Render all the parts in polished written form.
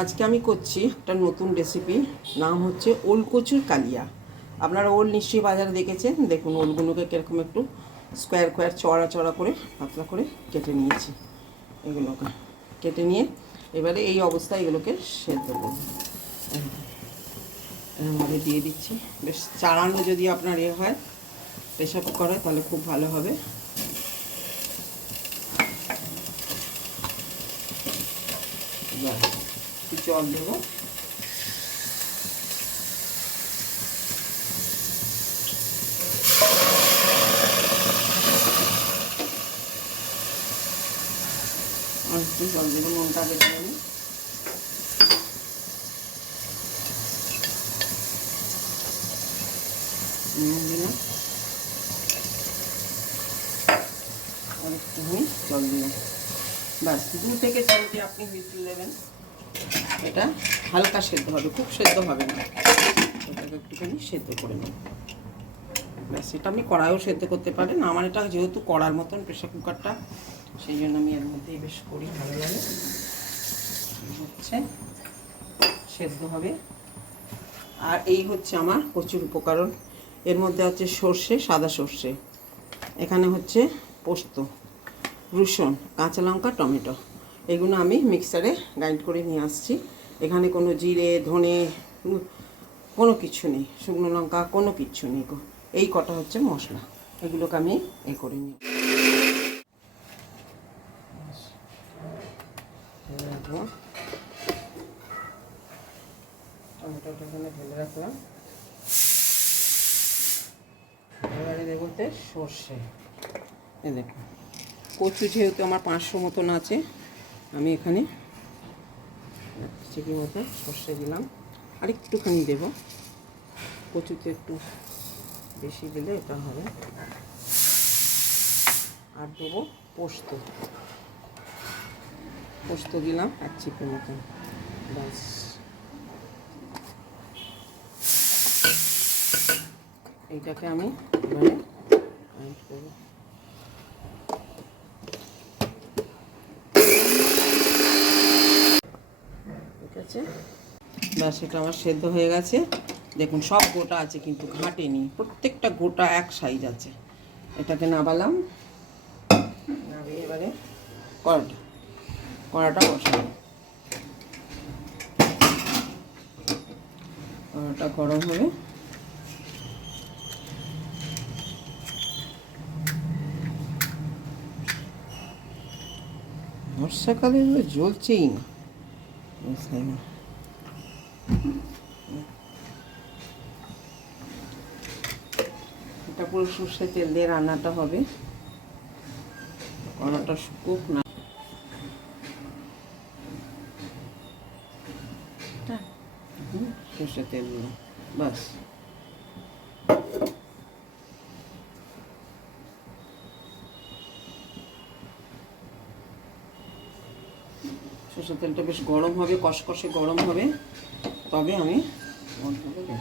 আজকে আমি করছি একটা নতুন রেসিপি, নাম হচ্ছে ওল কচুর কালিয়া। আপনারা ওল নিশ্চয়ই বাজারে দেখেছেন। দেখুন ওলগুলোকে কীরকম একটু স্কোয়ার স্কোয়ার চড়া চড়া করে পাতলা করে কেটে নিয়েছি। এগুলোকে কেটে নিয়ে এবারে এই অবস্থায় এগুলোকে সেদ্ধ করব। এভাবে দিয়ে দিচ্ছি। বেশ চাড়ানো যদি আপনার হয় প্রেশার কুকার হয় তাহলে খুব ভালো হবে। একটু জল দেবো। আর একটু জল দেবো, নুনটা বেটে নেব। নুন দিলাম আর একটুখানি জল দিলাম। ব্যাস 2 থেকে 3টে আপনি হুইসেল দেবেন। এটা হালকা সেদ্ধ হবে, খুব সেদ্ধ হবে না। এটাকে একটুখানি সেদ্ধ করে নেব। ব্যাস এটা আপনি কড়াইও সেদ্ধ করতে পারেন। আমার এটা যেহেতু কড়ার মতন প্রেশার কুকারটা, সেই জন্য আমি এর মধ্যেই বেশ করি, ভালো লাগে। হচ্ছে সেদ্ধ হবে। আর এই হচ্ছে আমার প্রচুর উপকরণ। এর মধ্যে আছে সর্ষে, সাদা সর্ষে, এখানে হচ্ছে পোস্ত, রসুন, কাঁচা লঙ্কা, টমেটো। এগুলো আমি মিক্সারে গ্রাইন্ড করে নিয়ে আসছি। এখানে কোনো জিরে, ধনে কোনো কিছু নেই, শুকনো লঙ্কা কোনো কিচ্ছু নেই। এই কটা হচ্ছে মশলা। এগুলোকে আমি করে নিই। টমেটোটা এখানে ঢেলে রাখলাম। এবারে দেবো সর্ষে। এই দেখুন কচু যেহেতু আমার 500 মতন আছে, আমি এখানে চিকি মতো সর্ষে দিলাম। আর একটুখানি দেবো, কচুতে একটু বেশি দিলে এটা হবে। আর দেবো পোস্ত, পোস্ত দিলাম 1 চিপি মতন। ব্যাস এইটাকে আমি এবারে গ্রাইন্ড করব। ঠিক আছে, ব্যাস এটা আমার সেদ্ধ হয়ে গেছে। দেখুন সব গোটা আছে, কিন্তু ঘাটেনি, প্রত্যেকটা গোটা এক সাইজ আছে। এটাকে নামালাম, নামিয়ে এবারে কড়াটা বসালাম। কড়াটা গরম হবে। বর্ষাকালে জ্বলছেই না। এটা পুরো সর্ষে তেল দিয়ে রান্নাটা হবে। কড়াটা শুকুক না, সর্ষে তেল দিলাম। বাস সর্ষে তেলটা বেশ গরম হবে, কষকষে গরম হবে, তবে আমি দেবো।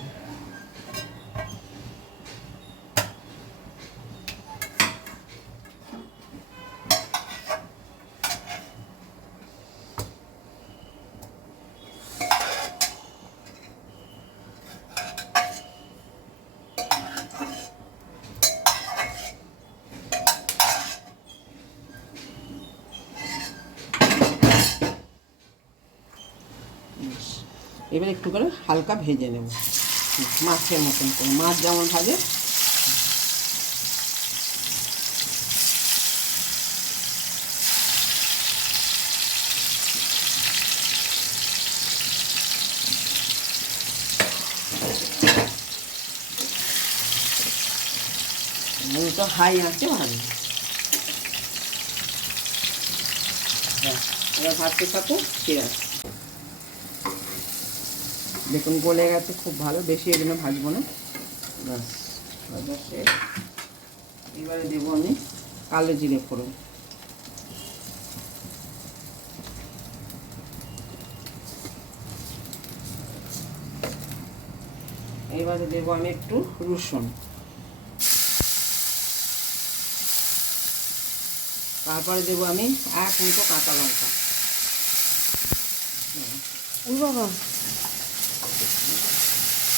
এবার একটু করে হালকা ভেজে নেব, মাছের মতন করে, মাছ যেমন ভাজে। ওটা হাই আছে ভাজবে। এবার ভাজতে থাকো, ঠিক আছে। দেখুন গলে গেছে খুব ভালো, বেশি এগুলো ভাজবো না। ব্যাস ভাজা শেষ। এবারে দেবো আমি কালো জিরে ফোড়ন। এবারে দেবো আমি একটু রসুন, তারপরে দেবো আমি 1 মুঠো কাঁচা লঙ্কা। ওই বাবা,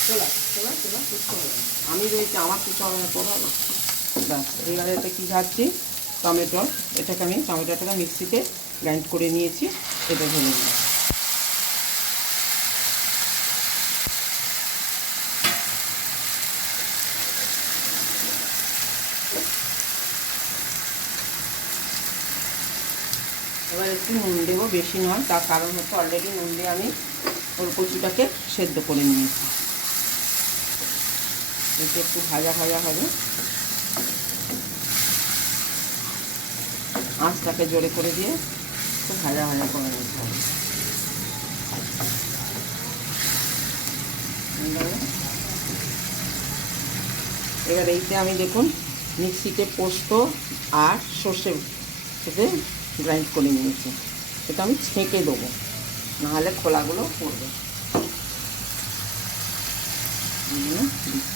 চলা চলা চলা, কিছু হবে না, আমি রয়েছি, আমার কিছু হবে না, তোর হবে। ব্যাস, এবারে এটা কী ঝাড়ছি, টমেটো। এটাকে আমি টমেটোটাকে মিক্সিতে গ্রাইন্ড করে নিয়েছি, এটা ঢেলে দিলাম। এবার একটু নুন দেবো, বেশি নয়, তার কারণ হচ্ছে অলরেডি নুন দিয়ে আমি ওর কচুটাকে সেদ্ধ করে নিয়েছি। এটা একটু ভাজা ভাজা হবে, আঁচটাকে জোরে করে দিয়ে একটু ভাজা ভাজা করে নিতে হবে। এবার এইতে আমি দেখুন মিক্সিতে পোস্ত আর সর্ষে থেকে গ্রাইন্ড করে নিয়েছি, এটা আমি ছেঁকে দেবো, নাহলে খোলাগুলো পড়বে। দিচ্ছি,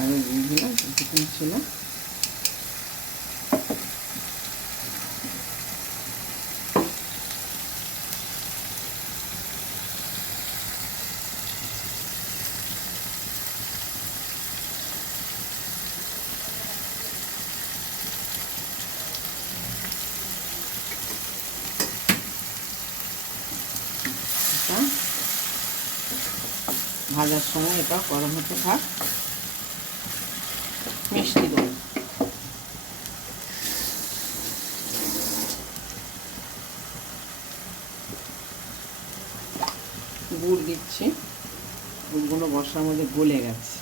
আরও দিলাম কিছুক্ষণ ছিল। ভাজার সময় এটা গরম হতে থাক। মিষ্টি দেবো, গুড় দিচ্ছি, গুড়গুলো বসার মধ্যে গলে গেছে।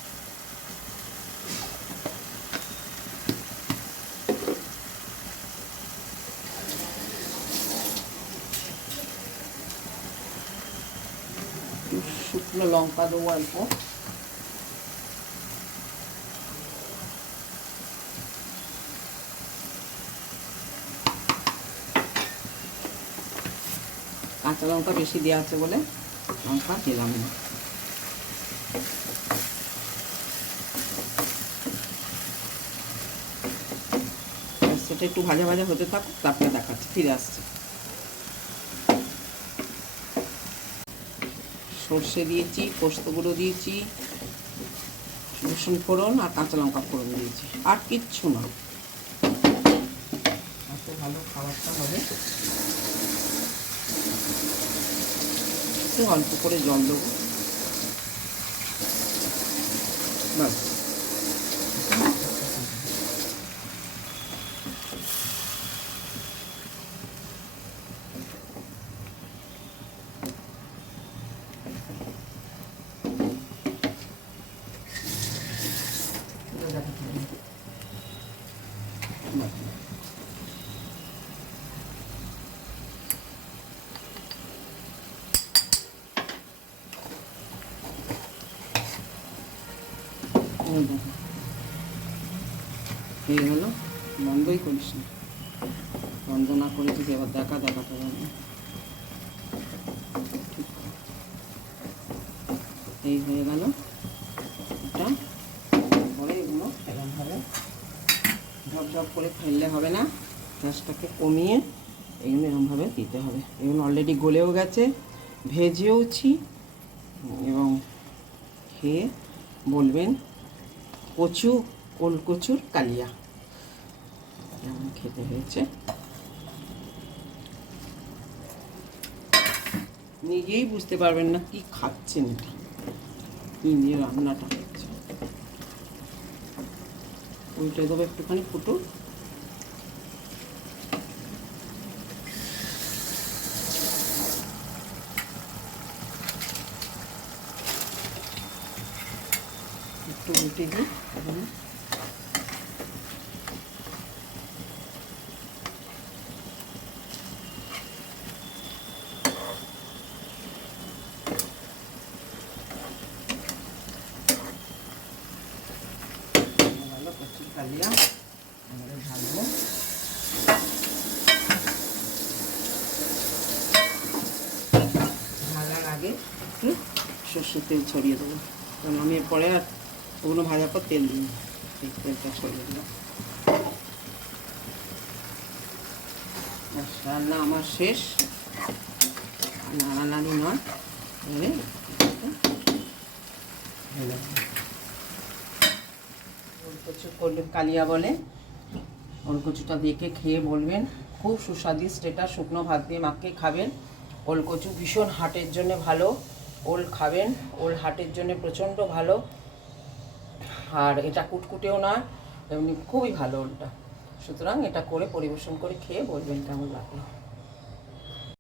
শুকনো লঙ্কা দেবো অল্প, কাঁচা লঙ্কা বেশি দেওয়া আছে বলে লঙ্কা দিলাম না। সেটা একটু ভাজা ভাজা হতে থাকুক, তারপরে দেখাচ্ছি, ফিরে আসছে। সর্ষে দিয়েছি, পোস্তগুলো দিয়েছি, রসুন ফোড়ন আর কাঁচা লঙ্কা ফোড়ন দিয়েছি, আর কিচ্ছু না। এত ভালো খাবারটা হবে। একটু অল্প করে জল দেবো, বাস। হয়ে গেল, বন্ধই করিস না, বন্ধ না করে যদি আবার দেখাতে হবে। ঠিক, এই হয়ে গেল এটা। পরে এগুলো এরকমভাবে ঝপঝপ করে ফেললে হবে না, গ্যাসটাকে কমিয়ে এগুলো এরকমভাবে দিতে হবে। এগুলো অলরেডি গলেও গেছে, ভেজেওছি, এবং খেয়ে বলবেন কচু, ওল কচুর কালিয়া কেমন খেতে হয়েছে। নিজেই বুঝতে পারবেন না কি খাচ্ছেন, এটা কি দিয়ে রান্নাটা হচ্ছে। উল্টে দেবো একটুখানি ফুটো, একটু উল্টে দিই। ভালো কচুর কালিয়া এবারে ঢালবো। ঢালার আগে একটু সর্ষের তেল ছড়িয়ে দেবো, কারণ আমি এরপরে আর ওগুলো ভাজার পর তেল দিই, এই তেলটা ছড়িয়ে দিলাম। রান্না আমার শেষ, নাড়ানাড়ি নয়। এবারে ওলকচু কালিয়া বলে, ওলকচুটা দেখে খেয়ে বলবেন, খুব সুস্বাদিষ্ট। এটা শুকনো ভাত দিয়ে মাখিয়ে খাবেন। ওলকচু ভীষণ হার্টের জন্য ভালো, ওল খাবেন, ওল হার্টের জন্য প্রচণ্ড ভালো। আর এটা কুটকুটেও নয়, এমনি খুবই ভালো ওলটা। সুতরাং এটা করে পরিবেশন করে খেয়ে বলবেন কেমন লাগলো।